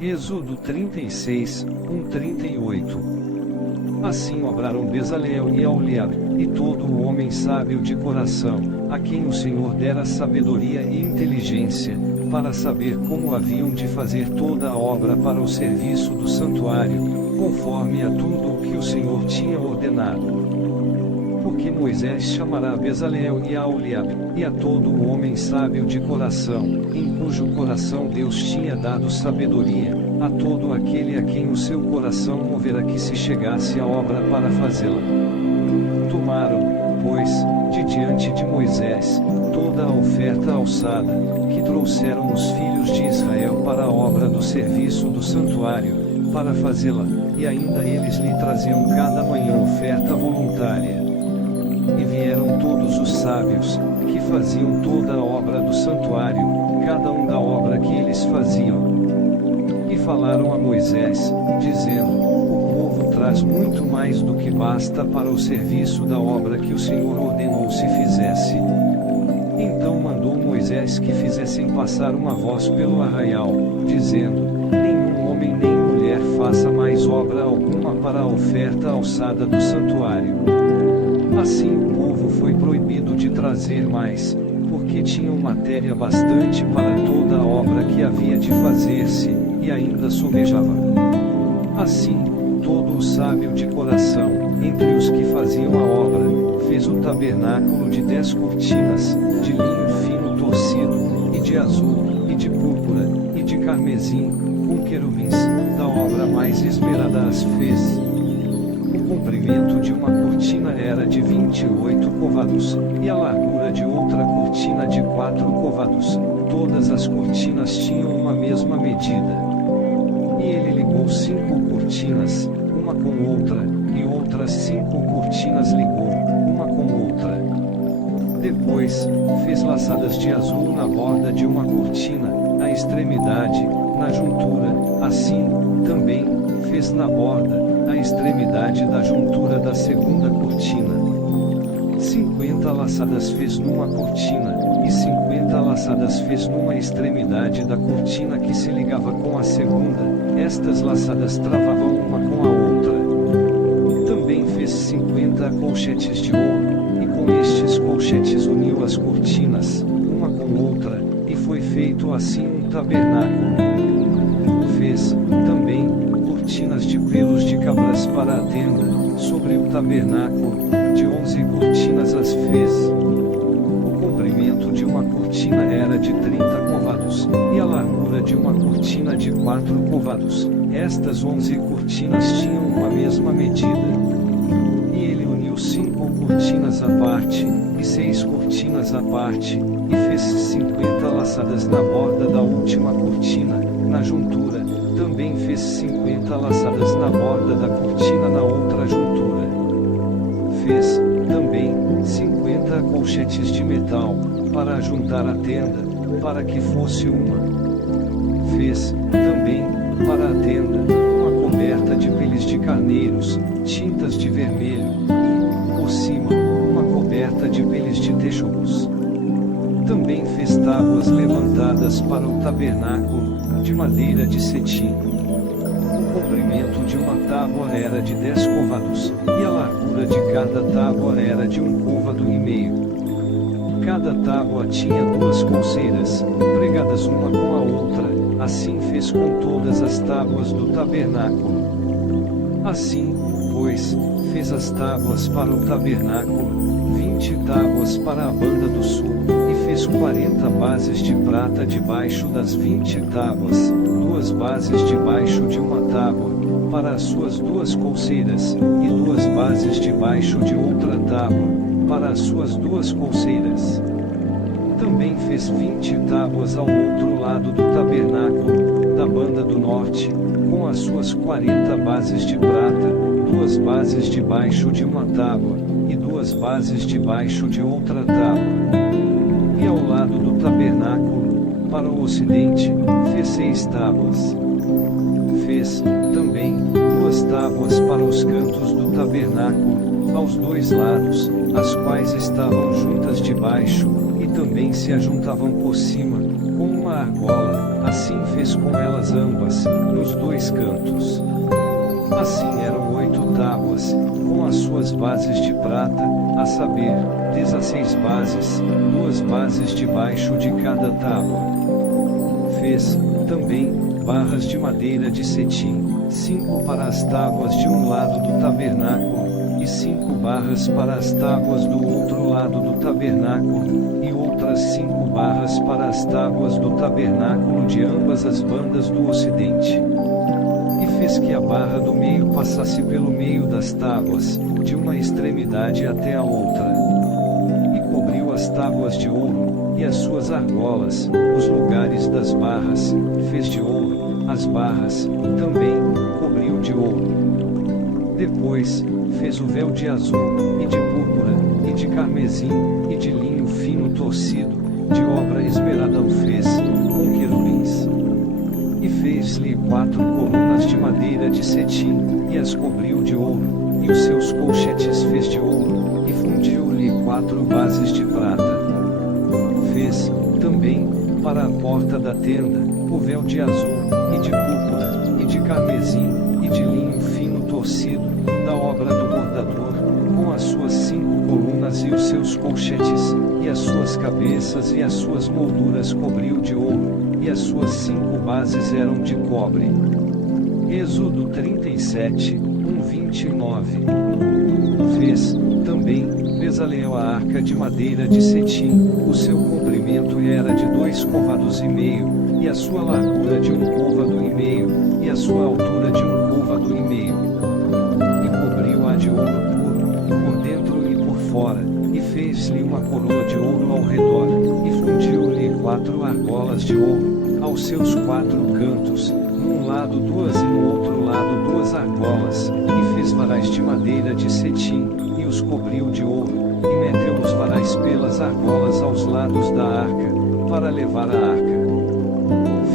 Êxodo 36, 1-38. Assim obraram Bezaleel e Aholiabe, e todo o homem sábio de coração, a quem o Senhor dera sabedoria e inteligência, para saber como haviam de fazer toda a obra para o serviço do santuário, conforme a tudo o que o Senhor tinha ordenado. Porque Moisés chamará Bezaleel e Aholiabe, e a todo o homem sábio de coração, em cujo coração Deus tinha dado sabedoria, a todo aquele a quem o seu coração moverá que se chegasse à obra para fazê-la. Tomaram, pois, de diante de Moisés, toda a oferta alçada, que trouxeram os filhos de Israel para a obra do serviço do santuário, para fazê-la, e ainda eles lhe traziam cada manhã oferta voluntária. E vieram todos os sábios, que faziam toda a obra do santuário, cada um da obra que eles faziam. E falaram a Moisés, dizendo: o povo traz muito mais do que basta para o serviço da obra que o Senhor ordenou se fizesse. Então mandou Moisés que fizessem passar uma voz pelo arraial, dizendo: nenhum homem nem mulher faça mais obra alguma para a oferta alçada do santuário. Assim o povo foi proibido de trazer mais, porque tinham matéria bastante para toda a obra que havia de fazer-se, e ainda sobejava. Assim, todo o sábio de coração, entre os que faziam a obra, fez o tabernáculo de 10 cortinas, de linho fino torcido, e de azul, e de púrpura, e de carmesim, com querubins, da obra mais esmerada as fez. O comprimento de uma cortina era de 28 côvados, e a largura de outra cortina de 4 côvados, todas as cortinas tinham uma mesma medida. E ele ligou 5 cortinas, uma com outra, e outras 5 cortinas ligou, uma com outra. Depois, fez laçadas de azul na borda de uma cortina, na extremidade, na juntura, assim, também, fez na borda, na extremidade da juntura da segunda cortina. 50 laçadas fez numa cortina, e 50 laçadas fez numa extremidade da cortina que se ligava com a segunda, estas laçadas travavam uma com a outra. Também fez 50 colchetes de ouro, e com estes colchetes uniu as cortinas, uma com outra, e foi feito assim um tabernáculo. Fez, também, cortinas de pelos de cabras para a tenda, sobre o tabernáculo, de 11 cortinas as fez. O comprimento de uma cortina era de 30 côvados, e a largura de uma cortina de 4 côvados. Estas 11 cortinas tinham uma mesma medida. E ele uniu 5 cortinas à parte, e 6 cortinas à parte, e fez 50 laçadas na borda da última cortina, na juntura. Também fez 50 laçadas na borda da cortina na outra juntura. Fez, também, 50 colchetes de metal, para juntar a tenda, para que fosse uma. Fez, também, para a tenda, uma coberta de peles de carneiros, tintas de vermelho, e, por cima, uma coberta de peles de texugos. Também fez tábuas levantadas para o tabernáculo, de madeira de cetim. O comprimento de uma tábua era de 10 côvados, e a largura de cada tábua era de 1,5 côvado. Cada tábua tinha 2 colseiras, pregadas uma com a outra, assim fez com todas as tábuas do tabernáculo. Assim, pois, fez as tábuas para o tabernáculo, 20 tábuas para a banda do sul, e fez 40 bases de prata debaixo das 20 tábuas, 2 bases debaixo de uma tábua, para as suas 2 colseiras, e 2 bases debaixo de outra tábua, para as suas 2 colseiras. Também fez 20 tábuas ao outro lado do tabernáculo, da banda do norte, com as suas 40 bases de prata, 2 bases debaixo de uma tábua, e 2 bases debaixo de outra tábua. E ao lado do tabernáculo, para o ocidente, fez 6 tábuas. Fez, também, 2 tábuas para os cantos do tabernáculo, aos 2 lados, as quais estavam juntas debaixo, e também se ajuntavam por cima, como uma argola, assim fez com elas ambas, nos dois cantos. Assim eram 8 tábuas, com as suas bases de prata, a saber, 16 bases, 2 bases debaixo de cada tábua. Fez, também, barras de madeira de cetim, 5 para as tábuas de um lado do tabernáculo, e 5 barras para as tábuas do outro lado do tabernáculo, e outras 5 barras para as tábuas do tabernáculo de ambas as bandas do ocidente. E fez que a barra do meio passasse pelo meio das tábuas, de uma extremidade até a outra. E cobriu as tábuas de ouro, e as suas argolas, os lugares das barras, fez de ouro, as barras, também, cobriu de ouro. Depois, fez o véu de azul, e de púrpura, e de carmesim, e de linho fino torcido, de obra esmerada o fez, com querubins. E fez-lhe 4 colunas de madeira de cetim, e as cobriu de ouro, e os seus colchetes fez de ouro, e fundiu-lhe 4 bases de prata. Fez, também, para a porta da tenda, o véu de azul, e de púrpura, e de carmesim, e de linho fino torcido, da obra do bordador, com as suas 5 colunas e os seus colchetes, e as suas cabeças e as suas molduras cobriu de ouro, e as suas 5 bases eram de cobre. Êxodo 37, 29. Fez, também, Bezaleel a arca de madeira de cetim, o seu comprimento era de 2 côvados e meio, e a sua largura de 1 côvado e meio, e a sua altura de 1 côvado e meio. E cobriu-a de ouro puro, por dentro e por fora, e fez-lhe uma coroa de ouro ao redor, e fundiu-lhe 4 argolas de ouro, aos seus 4 cantos, num lado 2 e no outro lado 2 argolas, e fez varais de madeira de cetim, e os cobriu de ouro, e meteu os varais pelas argolas aos lados da arca, para levar a arca.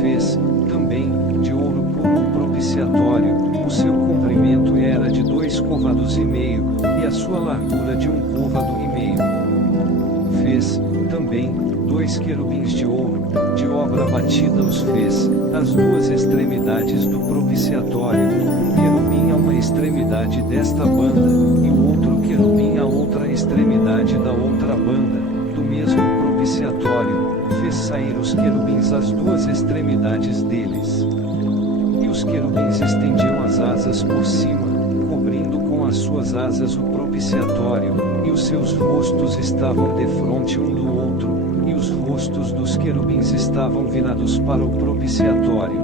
Fez, também, de ouro puro o propiciatório, o seu comprimento era de 2 côvados e meio, e a sua largura de 1 côvado e meio. Fez, também, 2 querubins de ouro, de obra batida os fez, as 2 extremidades do propiciatório, um querubim a uma extremidade desta banda, e o outro querubim a outra extremidade da outra banda, do mesmo propiciatório, fez sair os querubins às 2 extremidades deles. E os querubins estendiam as asas por cima, cobrindo com as suas asas o propiciatório, e os seus rostos estavam defronte um do outro, e os rostos dos querubins estavam virados para o propiciatório.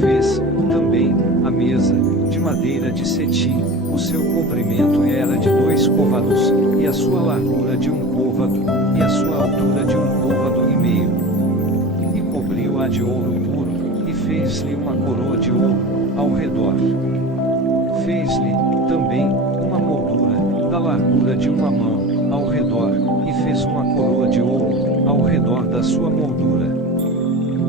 Fez, também, a mesa, de madeira de cetim, o seu comprimento era de 2 côvados, e a sua largura de 1 côvado, e a sua altura de 1 côvado e meio. E cobriu-a de ouro puro, e fez-lhe uma coroa de ouro, ao redor. Fez-lhe, também, uma moldura, da largura de 1 mão, ao redor, e fez uma coroa de ouro, ao redor da sua moldura.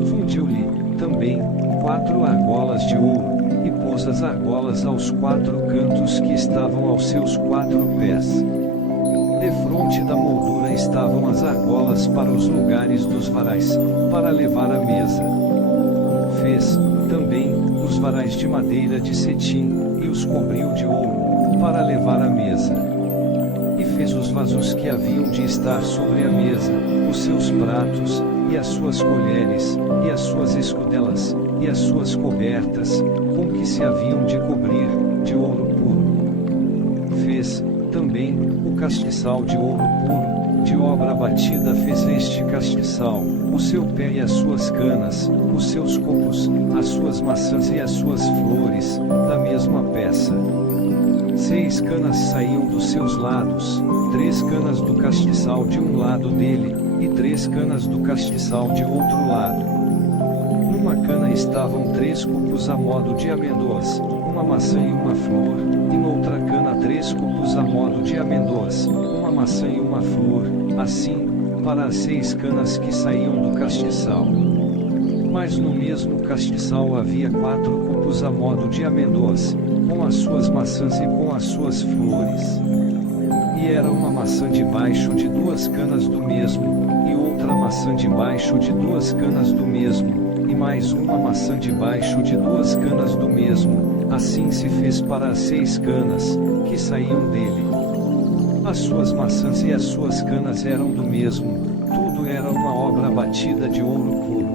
Fundiu-lhe, também, 4 argolas de ouro, e pôs as argolas aos 4 cantos que estavam aos seus 4 pés. Defronte da moldura estavam as argolas para os lugares dos varais, para levar a mesa. Fez, também, os varais de madeira de cetim, e os cobriu de ouro, para levar a mesa. E fez os vasos que haviam de estar sobre a mesa, os seus pratos, e as suas colheres, e as suas escudelas, e as suas cobertas, com que se haviam de cobrir, de ouro puro. Fez, também, o castiçal de ouro puro, de obra batida fez este castiçal, o seu pé e as suas canas, os seus copos, as suas maçãs e as suas flores, da mesma peça. 6 canas saíam dos seus lados, 3 canas do castiçal de um lado dele, e 3 canas do castiçal de outro lado. Numa cana estavam 3 copos a modo de amêndoas, uma maçã e uma flor, e noutra cana 3 copos a modo de amêndoas, uma maçã e uma flor, assim, para as 6 canas que saíam do castiçal. Mas no mesmo castiçal havia 4 copos a modo de amêndoas, com as suas maçãs e com as suas flores. E era uma maçã debaixo de 2 canas do mesmo, outra maçã debaixo de 2 canas do mesmo, e mais uma maçã debaixo de 2 canas do mesmo, assim se fez para as 6 canas, que saíam dele. As suas maçãs e as suas canas eram do mesmo, tudo era uma obra batida de ouro puro.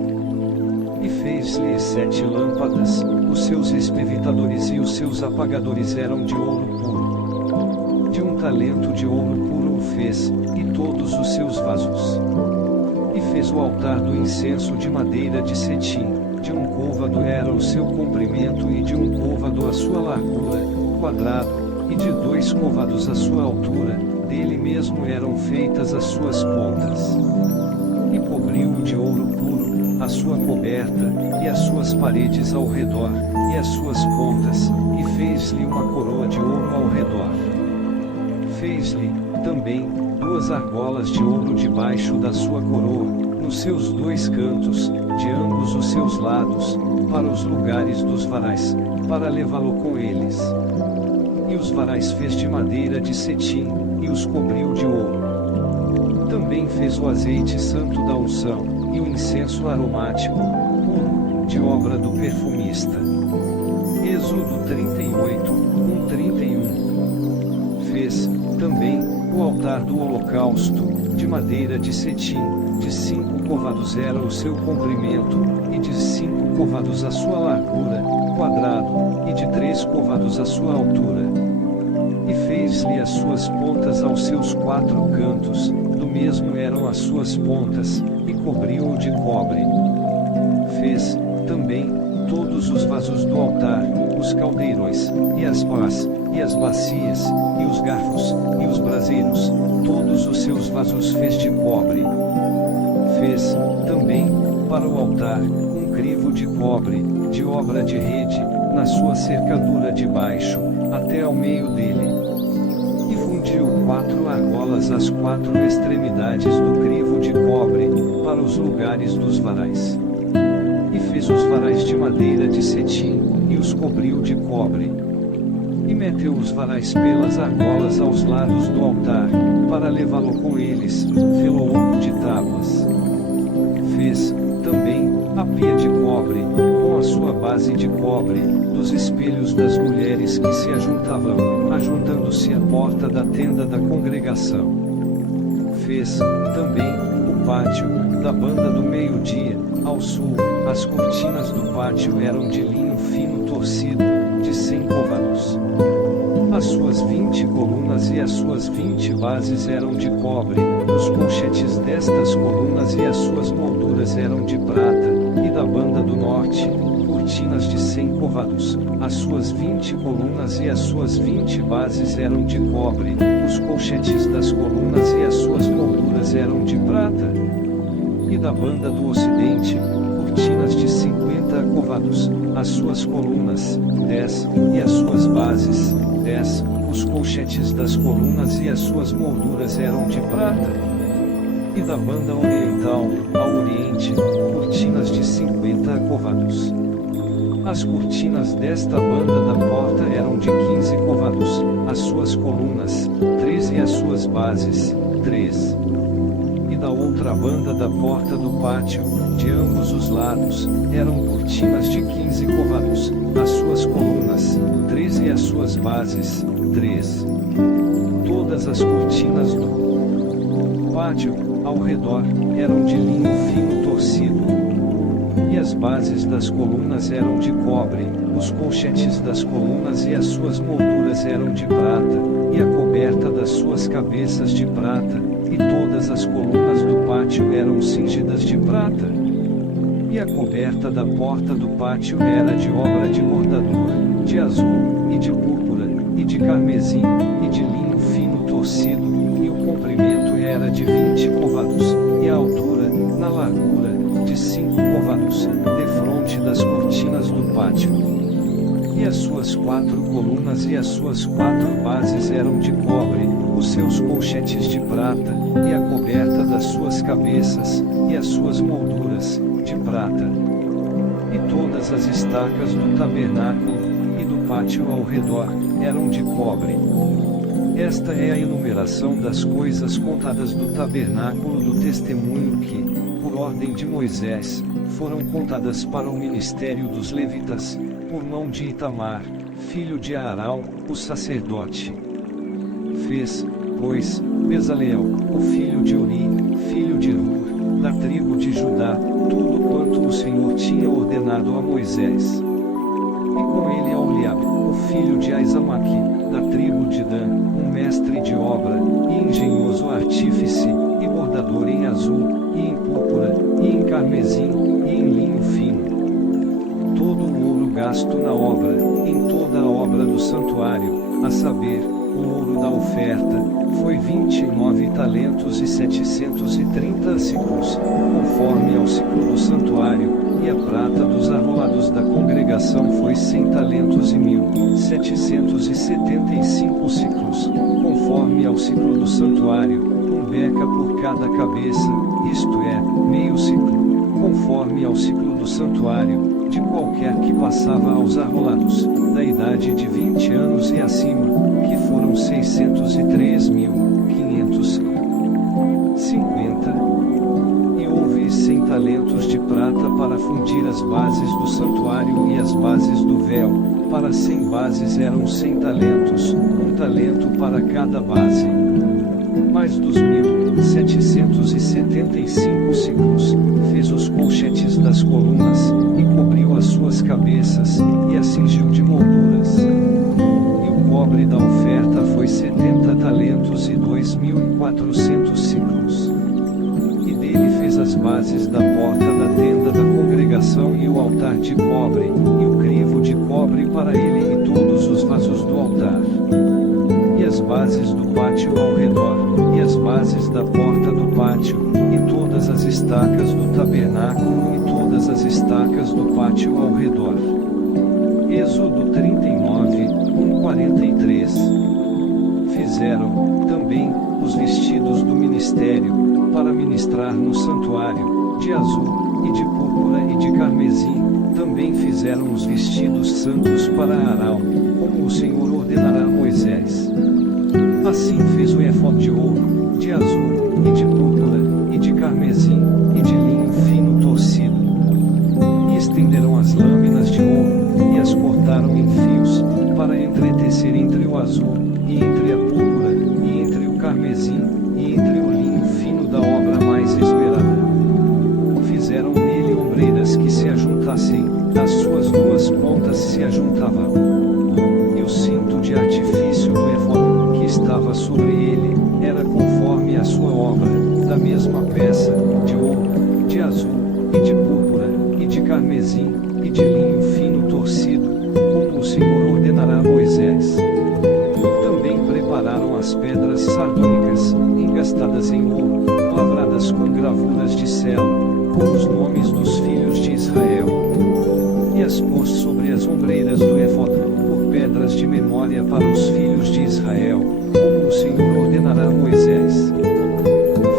E fez-lhe 7 lâmpadas, os seus espevitadores e os seus apagadores eram de ouro puro. De 1 talento de ouro puro o fez, e todos os seus vasos. E fez o altar do incenso de madeira de cetim, de 1 côvado era o seu comprimento e de 1 côvado a sua largura, quadrado, e de 2 côvados a sua altura, dele mesmo eram feitas as suas pontas. E cobriu-o de ouro puro, a sua coberta, e as suas paredes ao redor, e as suas pontas, e fez-lhe uma coroa de ouro ao redor. Fez-lhe, também, 2 argolas de ouro debaixo da sua coroa, nos seus 2 cantos, de ambos os seus lados, para os lugares dos varais, para levá-lo com eles. E os varais fez de madeira de cetim, e os cobriu de ouro. Também fez o azeite santo da unção, e o incenso aromático, puro, de obra do perfumista. Êxodo 38, 31. Fez, também, o altar do holocausto, de madeira de cetim, de 5 côvados era o seu comprimento, e de 5 côvados a sua largura, quadrado, e de 3 côvados a sua altura. E fez-lhe as suas pontas aos seus 4 cantos, do mesmo eram as suas pontas, e cobriu-o de cobre. Fez, também, todos os vasos do altar, os caldeirões, e as pás, e as bacias, e os garfos, e os braseiros, todos os seus vasos fez de cobre. Fez, também, para o altar, um crivo de cobre, de obra de rede, na sua cercadura de baixo, até ao meio dele. E fundiu 4 argolas às 4 extremidades do crivo de cobre, para os lugares dos varais. E fez os varais de madeira de cetim, e os cobriu de cobre. E meteu os varais pelas argolas aos lados do altar, para levá-lo com eles, fê-lo de tábuas. Fez, também, a pia de cobre, com a sua base de cobre, dos espelhos das mulheres que se ajuntavam, ajuntando-se à porta da tenda da congregação. Fez, também, o pátio, da banda do meio-dia, ao sul, as cortinas do pátio eram de linho fino torcido, de 100 côvados. As suas 20 colunas e as suas 20 bases eram de cobre, os colchetes destas colunas e as suas molduras eram de prata, e da banda do norte, cortinas de 100 côvados, as suas 20 colunas e as suas 20 bases eram de cobre, os colchetes das colunas e as suas molduras eram de prata. E da banda do ocidente, cortinas de 50 côvados, as suas colunas, 10, e as suas bases, 10, os colchetes das colunas e as suas molduras eram de prata. E da banda oriental, ao oriente, cortinas de 50 côvados. As cortinas desta banda da porta eram de 15 côvados, as suas colunas, 13 e as suas bases, 3. E da outra banda da porta do pátio, de ambos os lados, eram cortinas de 15 côvados, as suas colunas, 13 e as suas bases, 3. Todas as cortinas do pátio, ao redor, eram de linho fino torcido. E as bases das colunas eram de cobre, os colchetes das colunas e as suas molduras eram de prata, e a coberta das suas cabeças de prata, e todas as colunas do pátio eram cingidas de prata. E a coberta da porta do pátio era de obra de bordador, de azul, e de púrpura, e de carmesim, e de linho fino torcido, e o comprimento era de 20 côvados, e a altura, na largura, de 5 côvados, defronte das cortinas do pátio. E as suas 4 colunas e as suas 4 bases eram de cobre, os seus colchetes de prata, e a coberta das suas cabeças, e as suas molduras, de prata. E todas as estacas do tabernáculo, e do pátio ao redor, eram de cobre. Esta é a enumeração das coisas contadas do tabernáculo do testemunho que, por ordem de Moisés, foram contadas para o ministério dos levitas, por mão de Itamar, filho de Arão, o sacerdote. Fez, pois, Bezaleel, o filho de Uri, filho de Hur, da tribo de Judá, tudo quanto o Senhor tinha ordenado a Moisés. E com ele Aholiabe, o filho de Aizamaque, da tribo de Dan, um mestre de obra, e engenhoso artífice, e bordador em azul, e em púrpura, e em carmesim, e em linho fino. Todo o ouro gasto na obra, em toda a obra do santuário, a saber, o ouro da oferta, foi 29 talentos e 730 ciclos, conforme ao ciclo do santuário, e a prata dos arrolados da congregação foi 100 talentos e 1.775 ciclos, conforme ao ciclo do santuário, um beca por cada cabeça, isto é, meio ciclo, conforme ao ciclo do santuário, de qualquer que passava aos arrolados, da idade de 20 anos e acima, que foram 603.550. E houve 100 talentos de prata para fundir as bases do santuário e as bases do véu, para 100 bases eram 100 talentos, um talento para cada base. Mais dos 1.775 ciclos, fez os colchetes das colunas, e cobriu as suas cabeças, e as cingiu de molduras. E o cobre da oferta foi 70 talentos e 2.400 ciclos. E dele fez as bases da porta da tenda da congregação e o altar de cobre, e o crivo de cobre para ele e todos os vasos do altar. E as bases do pátio ao redor, e as bases da porta do pátio, e todas as estacas do tabernáculo e todas as estacas do pátio ao redor. Êxodo 39, 1:43. Fizeram, também, os vestidos do ministério, para ministrar no santuário, de azul, e de púrpura e de carmesim, também fizeram os vestidos santos para Arão, como o Senhor ordenará a Moisés. Assim fez o éfode de ouro, de azul, e de púrpura, e de carmesim, e de linho fino torcido. E estenderam as lâminas de ouro, e as cortaram em fios, para entretecer entre o azul, e entre a púrpura, e entre o carmesim, e entre o linho fino da obra mais esmerada. Fizeram nele ombreiras que se ajuntassem, as suas duas pontas se ajuntavam. E o cinto de artifício do éfode, que estava sobre ele, era conforme a sua obra, da mesma peça, de ouro, de azul, e de púrpura, e de carmesim, e de linho fino torcido, como o Senhor ordenará a Moisés. Também prepararam as pedras sardônicas, engastadas em ouro, lavradas com gravuras de selo, com os nomes dos filhos de Israel. E as pôs sobre as ombreiras do éfode, por pedras de memória para os filhos de Israel, como o Senhor ordenará a Moisés.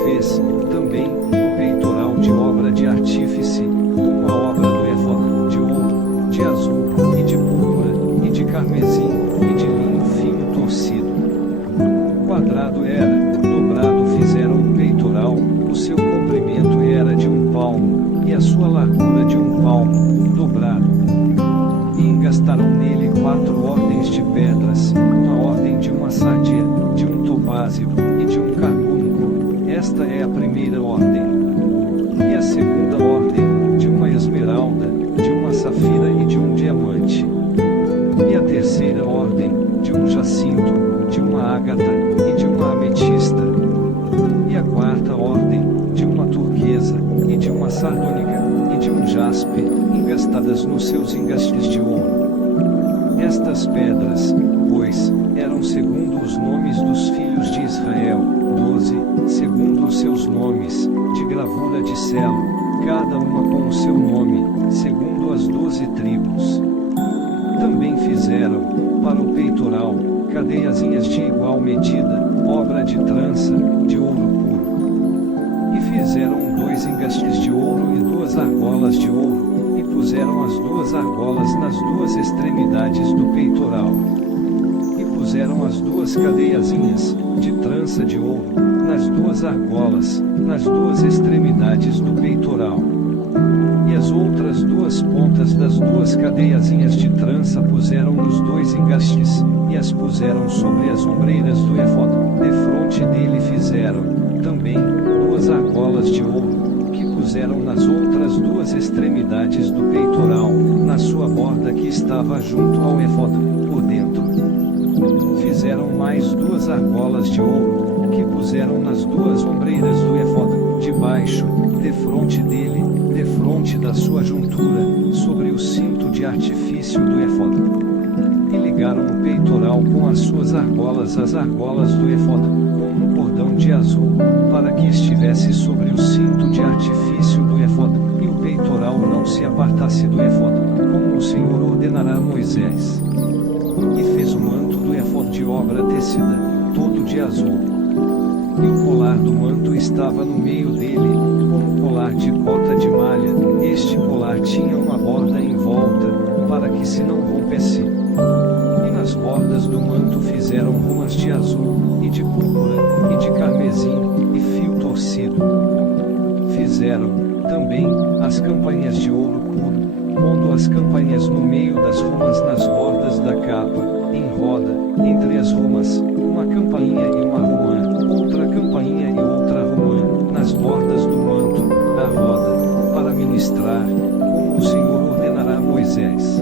Fez, também, o peitoral de obra de artífice, como a obra do éfode, de ouro, de azul, e de púrpura, e de carmesim, e de linho fino torcido. Quadrado era, dobrado fizeram um peitoral, o seu comprimento era de 1 palmo, e a sua largura de 1 palmo, dobrado. E engastaram nele 4 ordens de pedras, uma ordem de uma sárdia, de um topázio, e de um carbúnculo. Esta é a primeira ordem. E a segunda ordem, de uma esmeralda, de uma safira e de um diamante. E a terceira ordem, de um jacinto, de uma ágata, e de uma ametista. E a quarta ordem, de uma turquesa, e de uma sardônica, e de um jaspe, engastadas nos seus engastes de ouro. Estas pedras, pois, eram segundo os nomes dos filhos de Israel, 12, segundo os seus nomes, de gravura de selo, cada uma com o seu nome, segundo as 12 tribos. Também fizeram, para o peitoral, cadeiazinhas de igual medida, obra de trança, de ouro puro. E fizeram 2 engastes de ouro e 2 argolas de ouro, e puseram as 2 argolas nas 2 extremidades do peitoral. E puseram as 2 cadeiazinhas, de trança de ouro, nas 2 argolas, nas 2 extremidades do peitoral. E as outras 2 pontas das 2 cadeiazinhas de trança puseram nos 2 engastes, e as puseram sobre as ombreiras do éfode. Defronte dele fizeram, também, 2 argolas de ouro, que puseram nas outras 2 extremidades do peitoral, na sua borda que estava junto ao éfode, por dentro. Fizeram mais 2 argolas de ouro, que puseram nas 2 ombreiras do éfode, debaixo, defronte dele, defronte da sua juntura, sobre o cinto de artifício do éfode. E ligaram o peitoral com as suas argolas às argolas do éfode, com um cordão de azul, para que estivesse sobre o cinto de artifício do éfode, e o peitoral não se apartasse do éfode, como o Senhor ordenará a Moisés. E fez o manto do éfode de obra tecida, todo de azul. E o colar do manto estava no meio dele, como colar de cota de malha. Este colar tinha uma borda em volta, para que se não rompesse. E nas bordas do manto fizeram ruas de azul, e de púrpura, e de carmesim, e fio torcido. Fizeram, também, as campanhas de ouro puro, pondo as campanhas no meio das ruas nas bordas da capa, em roda, entre as ruas, uma campainha e uma romã, outra campainha e outra romã, nas bordas do manto, a roda, para ministrar, como o Senhor ordenará a Moisés.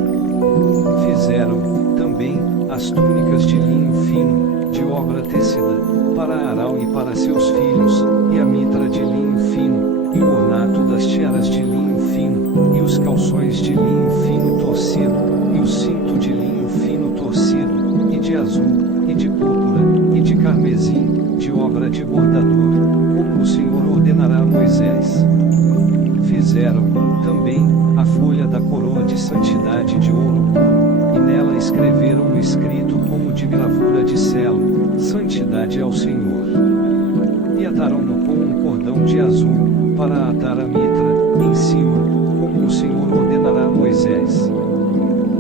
Fizeram, também, as túnicas de linho fino, de obra tecida, para Arão e para seus filhos, e a mitra de linho fino, e o ornato das tiaras de linho fino, e os calções de linho fino torcido, e o cinto de linho fino torcido, e de azul, e de púrpura, e de carmesim, de obra de bordador, como o Senhor ordenará a Moisés. Fizeram, também, a folha da coroa de santidade de ouro puro, e nela escreveram no escrito como de gravura de selo, santidade ao Senhor. E ataram-no com um cordão de azul, para atar a mitra, em cima, como o Senhor ordenará a Moisés.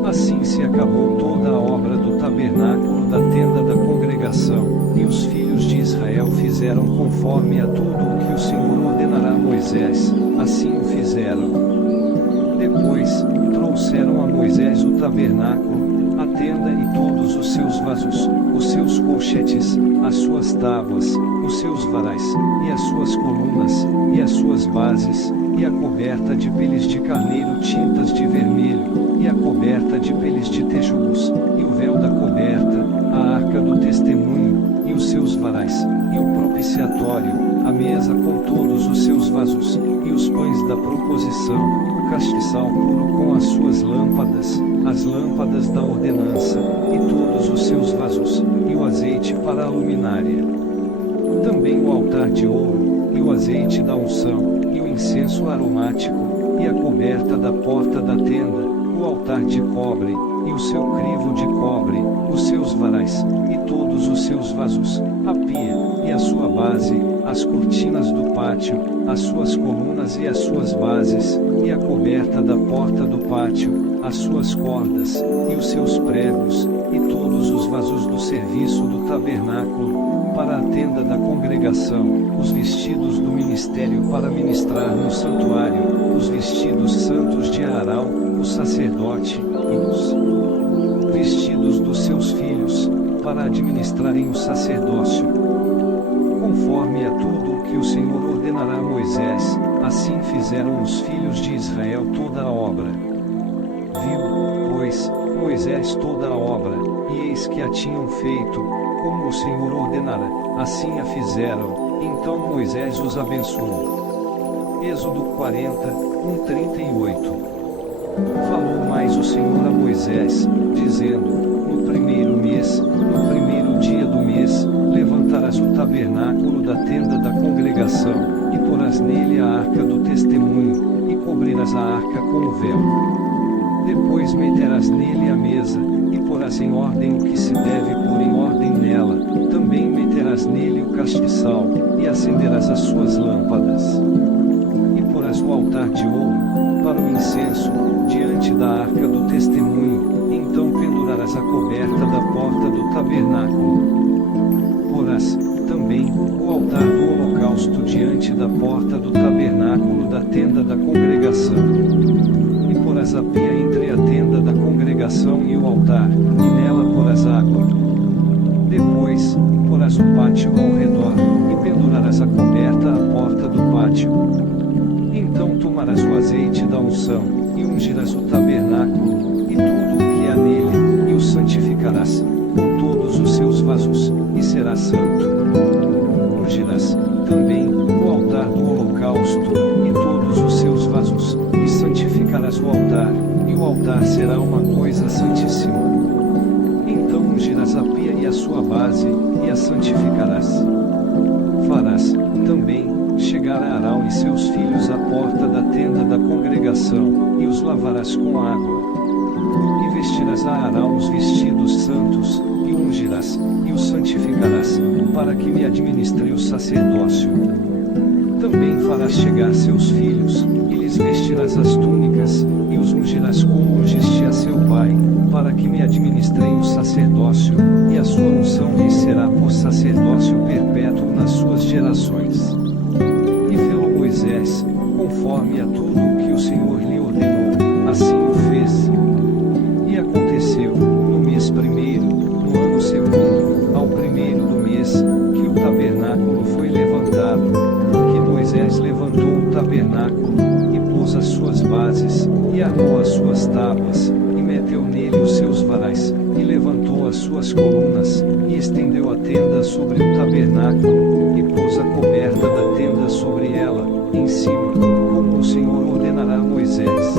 Assim se acabou toda a obra do tabernáculo da tenda da congregação, e os filhos de Israel fizeram conforme a tudo o que o Senhor ordenará a Moisés, assim o fizeram. Depois, trouxeram a Moisés o tabernáculo, a tenda e todos os seus vasos, os seus colchetes, as suas tábuas, os seus varais, e as suas colunas, e as suas bases, e a coberta de peles de carneiro tintas de vermelho, e a coberta de peles de texugos, e o véu da coberta, a arca do testemunho, e os seus varais, e o propiciatório, a mesa com todos os seus vasos, e os pães da proposição, o castiçal puro com as suas lâmpadas, as lâmpadas da ordenança, e todos os seus vasos, e o azeite para a luminária. Também o altar de ouro, e o azeite da unção, e o incenso aromático, e a coberta da porta da tenda, o altar de cobre, e o seu crivo de cobre, os seus varais, e todos os seus vasos, a pia, e a sua base, as cortinas do pátio, as suas colunas e as suas bases, e a coberta da porta do pátio, as suas cordas, e os seus pregos, e todos os vasos do serviço do tabernáculo, para a tenda da congregação, os vestidos do ministério para ministrar no santuário, os vestidos santos de Arão, o sacerdote, e os vestidos dos seus filhos, para administrarem o sacerdócio. Conforme a tudo o que o Senhor ordenará a Moisés, assim fizeram os filhos de Israel toda a obra. Viu, pois, Moisés toda a obra, e eis que a tinham feito, como o Senhor ordenara, assim a fizeram, então Moisés os abençoou. Êxodo 40, 1:38. Falou mais o Senhor a Moisés, dizendo: no primeiro mês, no primeiro dia do mês, levantarás o tabernáculo da tenda da congregação, e porás nele a arca do testemunho, e cobrirás a arca com o véu. Depois meterás nele a mesa, e porás em ordem o que se deve pôr em ordem nela, também meterás nele o castiçal, e acenderás as suas lâmpadas. E porás o altar de ouro, para o incenso, diante da arca do testemunho, em Então pendurarás a coberta da porta do tabernáculo. Porás também o altar do holocausto diante da porta do tabernáculo da tenda da congregação. E porás a pia entre a tenda da congregação e o altar, e nela porás água. Depois, porás o pátio ao redor, e pendurarás a coberta à porta do pátio. Então tomarás o azeite da unção, e ungirás o tabernáculo, e tudo o que há nele, e o santificarás, com todos os seus vasos, e será santo. Ungirás também o altar do holocausto, e todos os seus vasos, e santificarás o altar, e o altar será uma coisa santíssima. Então ungirás a pia e a sua base, e a santificarás. Farás também chegar a Arão e seus filhos à porta da tenda da congregação, e os lavarás com água. E vestirás a Arão os vestidos santos, e o ungirás, e o santificarás, para que me administre o sacerdócio. Também farás chegar seus filhos, e lhes vestirás as túnicas, e os ungirás como ungiste a seu pai, para que me administrem o sacerdócio, e a sua unção lhes será por sacerdócio perpétuo nas suas gerações. E fê-lo Moisés, conforme a tudo o que o Senhor lhe ordenou, assim o fez. E aconteceu, no mês primeiro, no ano segundo, ao primeiro do mês, que o tabernáculo foi levantado, que Moisés levantou o tabernáculo, e pôs as suas bases, e armou as suas tábuas, e meteu nele os seus varais, e levantou as suas colunas, e estendeu a tenda sobre o tabernáculo, e pôs a coberta da tenda sobre ela, em cima, como o Senhor ordenará a Moisés.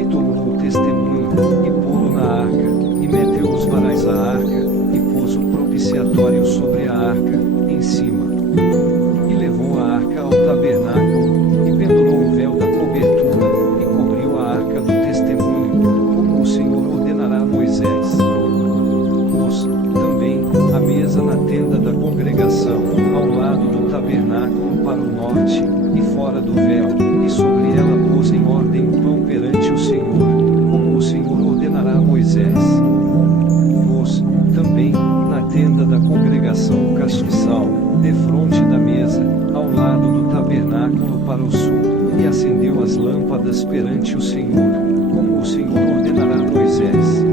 E tomou o testemunho, e pô-lo na arca, e meteu os varais à arca, e pôs o propiciatório sobre a arca, em cima. E levou a arca ao tabernáculo, e pendurou o véu da cobertura, e cobriu a arca do testemunho, como o Senhor ordenará a Moisés. Pôs também a mesa na tenda da congregação, ao lado do tabernáculo para o norte, e fora do véu, e sobre ela pôs em ordem o pão perante o Senhor, como o Senhor ordenará a Moisés. Pôs também na tenda da congregação o castiçal, defronte da mesa, ao lado do tabernáculo para o sul, e acendeu as lâmpadas perante o Senhor, como o Senhor ordenará a Moisés.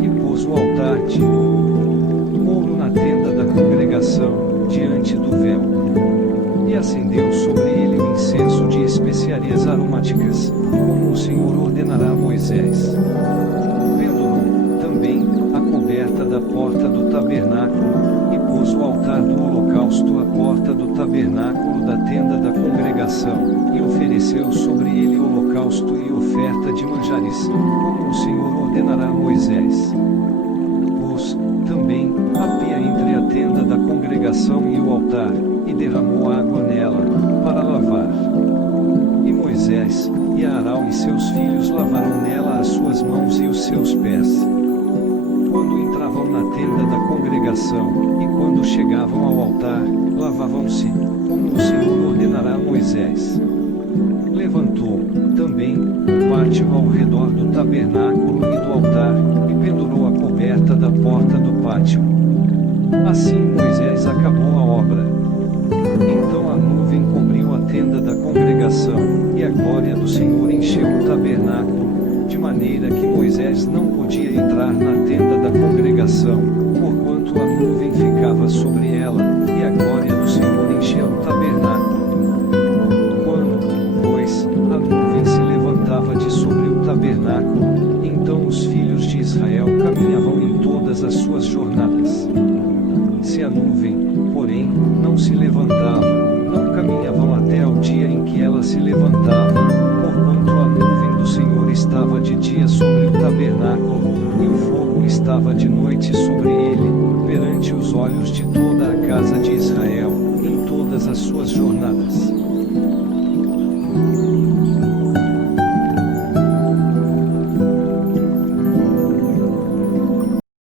E pôs o altar de ouro na tenda da congregação, diante do véu. E acendeu sobre ele o incenso de especiarias aromáticas, como o Senhor ordenará a Moisés. Pendurou também a coberta da porta do tabernáculo, e pôs o altar do holocausto à porta do tabernáculo da tenda da congregação, e ofereceu sobre ele holocausto e oferta de manjares, como o Senhor ordenará a Moisés. Pôs também a pia entre a tenda da congregação e o altar, e derramou água nela, para lavar. E Moisés, e Arão e seus filhos lavaram nela as suas mãos e os seus pés. Quando entravam na tenda da congregação, e quando chegavam ao altar, lavavam-se, como o Senhor ordenará a Moisés. Levantou também o pátio ao redor do tabernáculo e do altar, e pendurou a coberta da porta do pátio. Assim Moisés acabou a obra. Então a nuvem cobriu a tenda da congregação, e a glória do Senhor encheu o tabernáculo, de maneira que Moisés não podia entrar na tenda da congregação, porquanto a nuvem ficava sobre ela, e a glória do Senhor encheu o tabernáculo. Quando, pois, a nuvem se levantava de sobre o tabernáculo, então os filhos de Israel caminhavam em todas as suas jornadas. Se a nuvem, porém, não se levantava, não caminhavam até ao dia em que ela se levantava, porquanto a nuvem do Senhor estava de dia sobre o tabernáculo, e o fogo estava de noite sobre ele, perante os olhos de toda a casa de Israel, em todas as suas jornadas.